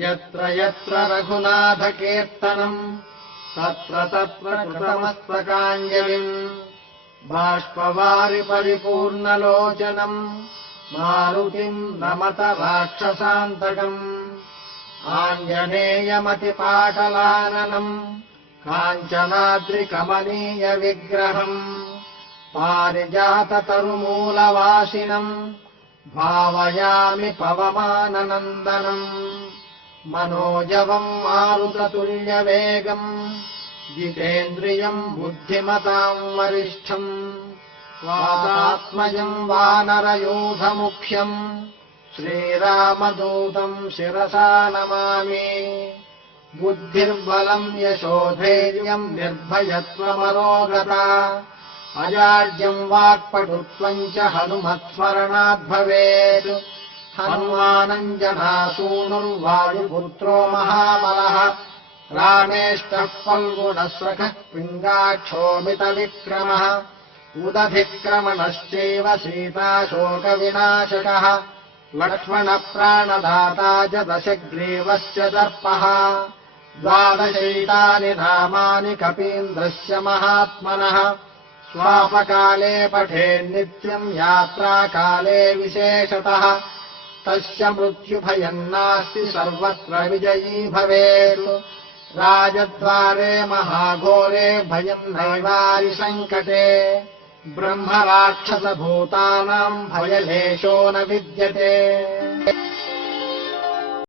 यत्र यत्र रघुनाथकीर्तनम् तत्र तत्र कृतमस्तकाञ्जलिम् बाष्पवारि परिपूर्णलोचनम् मारुतिम् नमत राक्षसान्तकम् आञ्जनेयमतिपाटलाननम् काञ्चनाद्रिकमनीयविग्रहम् पारिजाततरुमूलवासिनम् भावयामि पवमाननन्दनम् मनोजवम् मारुततुल्यवेगम् जितेन्द्रियम् बुद्धिमताम् वरिष्ठम् वातात्मजम् वानरयूथमुख्यम् श्रीरामदूतम् शिरसा नमामि बुद्धिर्बलम् यशोधैर्यम् निर्भयत्वमरोगता अजाड्यम् वाक्पटुत्वम् च हनुमत्स्मरणाद्भवेत् हनुमानम् जनासूनुर्वायुपुत्रो महाबलः रामेष्टः फल्गुणस्रखः पिङ्गाक्षोभितविक्रमः उदधिक्रमणश्चैव सीताशोकविनाशकः लक्ष्मणप्राणदाता च दशग्रीवश्च दर्पः द्वादशैतानि नामानि कपीन्द्रस्य महात्मनः स्वापकाले पठेन्नित्यम् यात्राकाले विशेषतः तस्य मृत्युभयम् नास्ति सर्वत्र विजयी भवेत् राजद्वारे महाघोरे भयम् नैवारिसङ्कटे ब्रह्मराक्षसभूतानाम् भयलेशो न विद्यते।